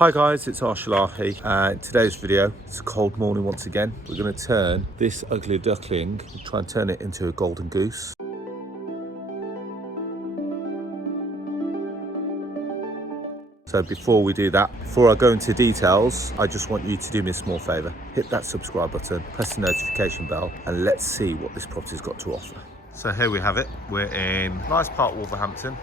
Hi guys, it's Arsh Ellahi. Today's video, it's a cold morning once again. We're going to turn this ugly duckling, try and turn it into a golden goose. So before we do that, before I go into details, I just want you to do me a small favour. Hit that subscribe button, press the notification bell, and let's see what this property's got to offer. So here we have it. We're in nice part Wolverhampton.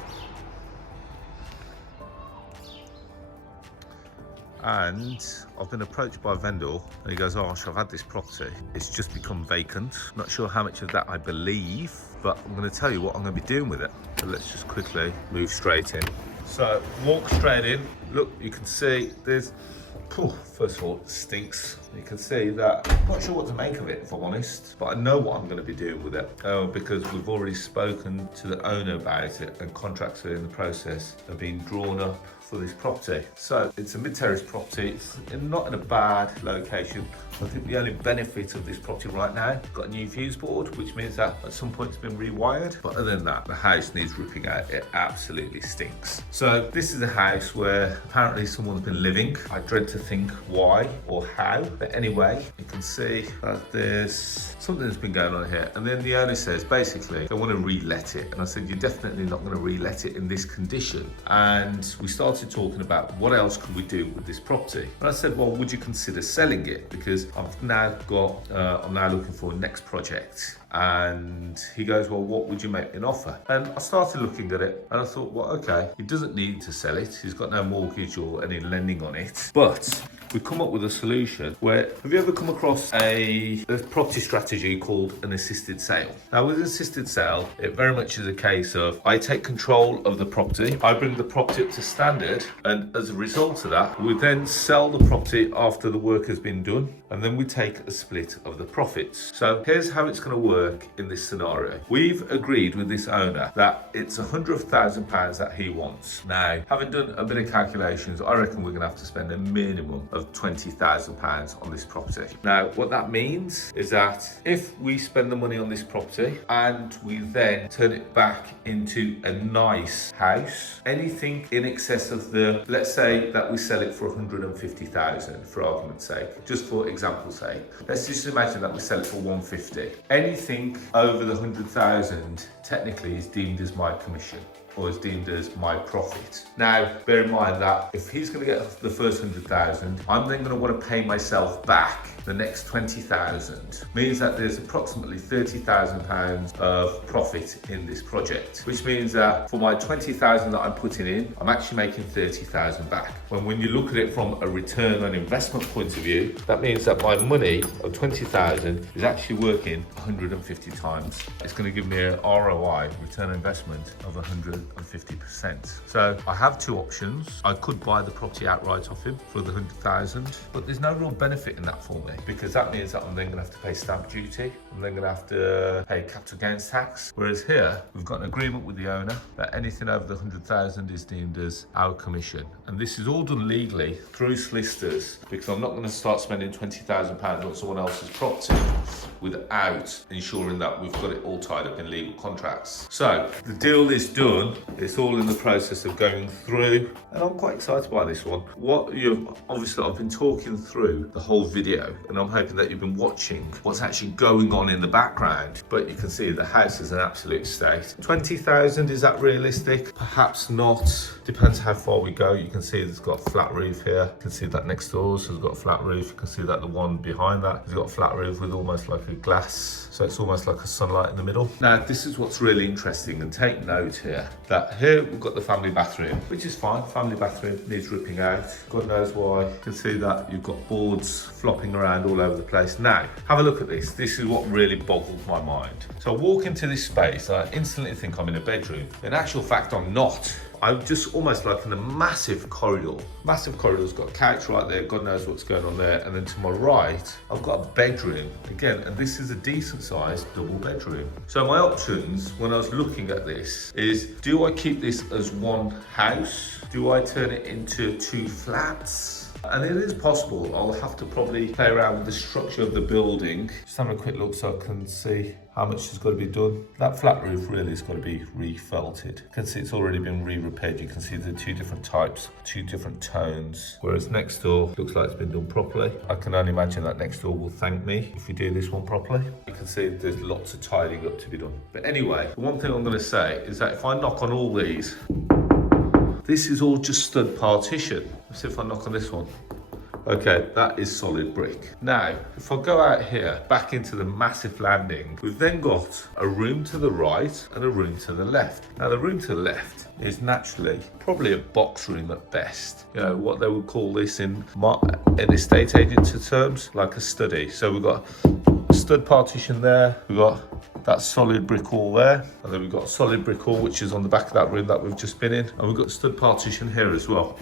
And I've been approached by a vendor and he goes, Arsh, I've had this property. It's just become vacant. Not sure how much of that I believe, but I'm going to tell you what I'm going to be doing with it. So let's just quickly move straight in. So walk straight in. Look, you can see there's, first of all, it stinks. You can see that, I'm not sure what to make of it, if I'm honest, but I know what I'm going to be doing with it because we've already spoken to the owner about it and contracts are in the process of being drawn up for this property. So it's a mid-terrace property. It's not in a bad location. I think the only benefit of this property right now, got a new fuse board, which means that at some point it's been rewired. But other than that, the house needs ripping out. It absolutely stinks. So this is a house where apparently someone's been living. I dread to think why or how, but anyway, you can see that there's something that's been going on here. And then the owner says, basically, they want to re-let it. And I said, you're definitely not going to re-let it in this condition. And we started talking about what else could we do with this property. And I said, well, would you consider selling it? Because I've now got, I'm now looking for a next project. And he goes, well, what would you make an offer? And I started looking at it and I thought, well, okay, he doesn't need to sell it. He's got no mortgage or any lending on it. But we've come up with a solution where, have you ever come across a property strategy called an assisted sale? Now with an assisted sale, it very much is a case of I take control of the property, I bring the property up to standard, and as a result of that, we then sell the property after the work has been done, and then we take a split of the profits. So here's how it's going to work in this scenario. We've agreed with this owner that it's £100,000 that he wants. Now, having done a bit of calculations, I reckon we're going to have to spend a minimum of £20,000 on this property. Now, what that means is that if we spend the money on this property and we then turn it back into a nice house, anything in excess of the, let's say that we sell it for 150,000 for argument's sake, just for example's sake. Let's just imagine that we sell it for 150. Anything over the 100,000 technically is deemed as my commission, or is deemed as my profit. Now, bear in mind that if he's going to get the first 100,000, I'm then going to want to pay myself back the next 20,000. Means that there's approximately £30,000 of profit in this project, which means that for my 20,000 that I'm putting in, I'm actually making 30,000 back. When you look at it from a return on investment point of view, that means that my money of 20,000 is actually working 150 times. It's going to give me an ROI, return on investment, of 150%. So I have two options. I could buy the property outright off him for the 100,000, but there's no real benefit in that for me, because that means that I'm then going to have to pay stamp duty. I'm then going to have to pay capital gains tax. Whereas here, we've got an agreement with the owner that anything over the 100,000 is deemed as our commission. And this is all done legally through solicitors, because I'm not going to start spending £20,000 on someone else's property without ensuring that we've got it all tied up in legal contracts. So the deal is done. It's all in the process of going through, and I'm quite excited by this one. Obviously I've been talking through the whole video, and I'm hoping that you've been watching what's actually going on in the background, but you can see the house is an absolute state. 20,000, is that realistic? Perhaps not. Depends how far we go. You can see it's got a flat roof here. You can see that next door has got a flat roof. You can see that the one behind that has got a flat roof with almost like a glass, so it's almost like a sunlight in the middle. Now this is what's really interesting, and take note here, that here we've got the family bathroom, which is fine. Family bathroom needs ripping out. God knows why. You can see that you've got boards flopping around all over the place. Now, have a look at this. This is what really boggled my mind. So I walk into this space, I instantly think I'm in a bedroom. In actual fact, I'm not. I'm just almost like in a massive corridor. Massive corridor's got a couch right there, God knows what's going on there. And then to my right, I've got a bedroom. Again, and this is a decent sized double bedroom. So my options when I was looking at this is, do I keep this as one house? Do I turn it into two flats? And it is possible I'll have to probably play around with the structure of the building. Just having a quick look so I can see how much has got to be done. That flat roof really has got to be refelted. You can see it's already been re-repaired. You can see the two different types, two different tones. Whereas next door looks like it's been done properly. I can only imagine that next door will thank me if we do this one properly. You can see there's lots of tidying up to be done. But anyway, the one thing I'm going to say is that if I knock on all these, this is all just stud partition. Let's see if I knock on this one. Okay, that is solid brick. Now, if I go out here, back into the massive landing, we've then got a room to the right and a room to the left. Now, the room to the left is naturally probably a box room at best. You know, what they would call this in estate agent terms, like a study. So we've got a stud partition there, we've got that solid brick wall there, and then we've got a solid brick wall, which is on the back of that room that we've just been in, and we've got a stud partition here as well.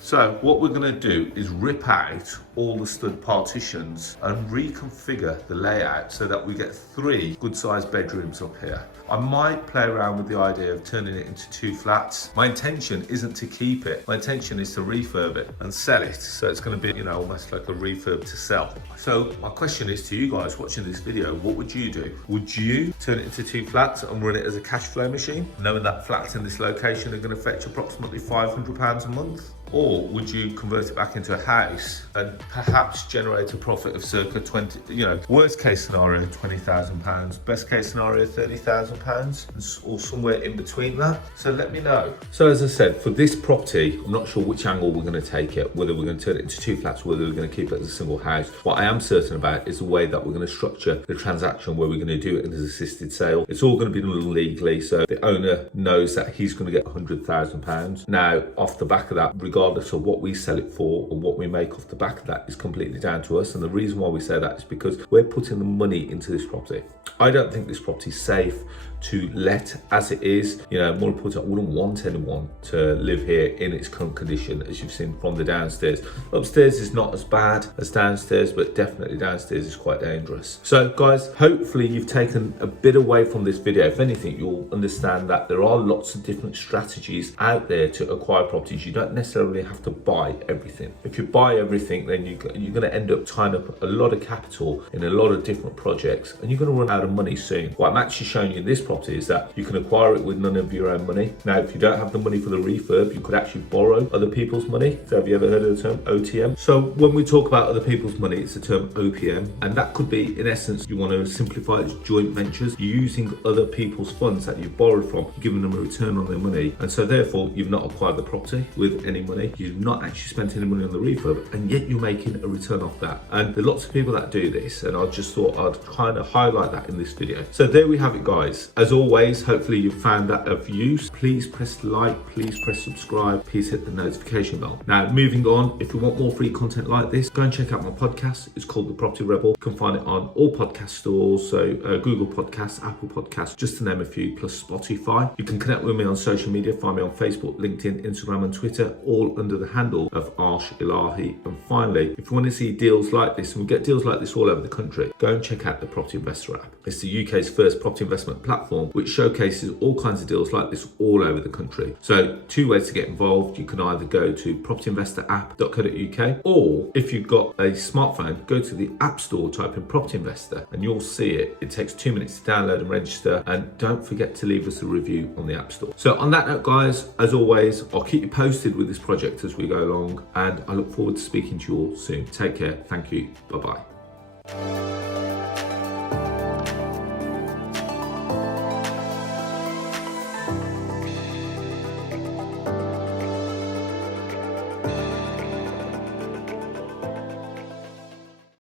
So what we're going to do is rip out all the stud partitions and reconfigure the layout so that we get 3 good-sized bedrooms up here. I might play around with the idea of turning it into 2 flats. My intention isn't to keep it. My intention is to refurb it and sell it. So it's going to be, you know, almost like a refurb to sell. So my question is to you guys watching this video, what would you do? Would you turn it into 2 flats and run it as a cash flow machine, knowing that flats in this location are going to fetch approximately £500 a month? Or would you convert it back into a house and perhaps generate a profit of circa 20, you know, worst case scenario, £20,000, best case scenario, £30,000, or somewhere in between that? So let me know. So as I said, for this property, I'm not sure which angle we're going to take it, whether we're going to turn it into 2 flats, whether we're going to keep it as a single house. What I am certain about is the way that we're going to structure the transaction, where we're going to do it as an assisted sale. It's all going to be done legally, so the owner knows that he's going to get £100,000. Now, off the back of that, regardless of what we sell it for and what we make off the back of that, is completely down to us. And the reason why we say that is because we're putting the money into this property. I don't think this property is safe to let as it is. You know, more important, I wouldn't want anyone to live here in its current condition, as you've seen from the downstairs. Upstairs is not as bad as downstairs, but definitely downstairs is quite dangerous. So guys, hopefully you've taken a bit away from this video. If anything, you'll understand that there are lots of different strategies out there to acquire properties. You don't necessarily have to buy everything. If you buy everything, then you're going to end up tying up a lot of capital in a lot of different projects, and you're going to run out of money soon. What I'm actually showing you in this property is that you can acquire it with none of your own money. Now, if you don't have the money for the refurb, you could actually borrow other people's money. So have you ever heard of the term OTM? So when we talk about other people's money, it's the term OPM, and that could be, in essence, you want to simplify it as joint ventures. You're using other people's funds that you've borrowed from, you're giving them a return on their money, and so therefore you've not acquired the property with any money, you've not actually spent any money on the refurb, and yet you're making a return off that. And there are lots of people that do this, and I just thought I'd kind of highlight that in this video. So there we have it, guys. As always, hopefully you found that of use. Please press like, please press subscribe, please hit the notification bell. Now, moving on, if you want more free content like this, go and check out my podcast. It's called The Property Rebel. You can find it on all podcast stores, so Google Podcasts, Apple Podcasts, just to name a few, plus Spotify. You can connect with me on social media, find me on Facebook, LinkedIn, Instagram and Twitter, all under the handle of Arsh, Ellahi. And finally, if you want to see deals like this, and we get deals like this all over the country, go and check out the Property Investor app. It's the UK's first property investment platform, which showcases all kinds of deals like this all over the country. So 2 ways to get involved. You can either go to propertyinvestorapp.co.uk, or if you've got a smartphone, go to the App Store, type in Property Investor, and you'll see it. It takes 2 minutes to download and register, and don't forget to leave us a review on the App Store. So on that note, guys, as always, I'll keep you posted with this project as we go along, and I look forward to speaking to you all soon. Take care. Thank you. Bye-bye.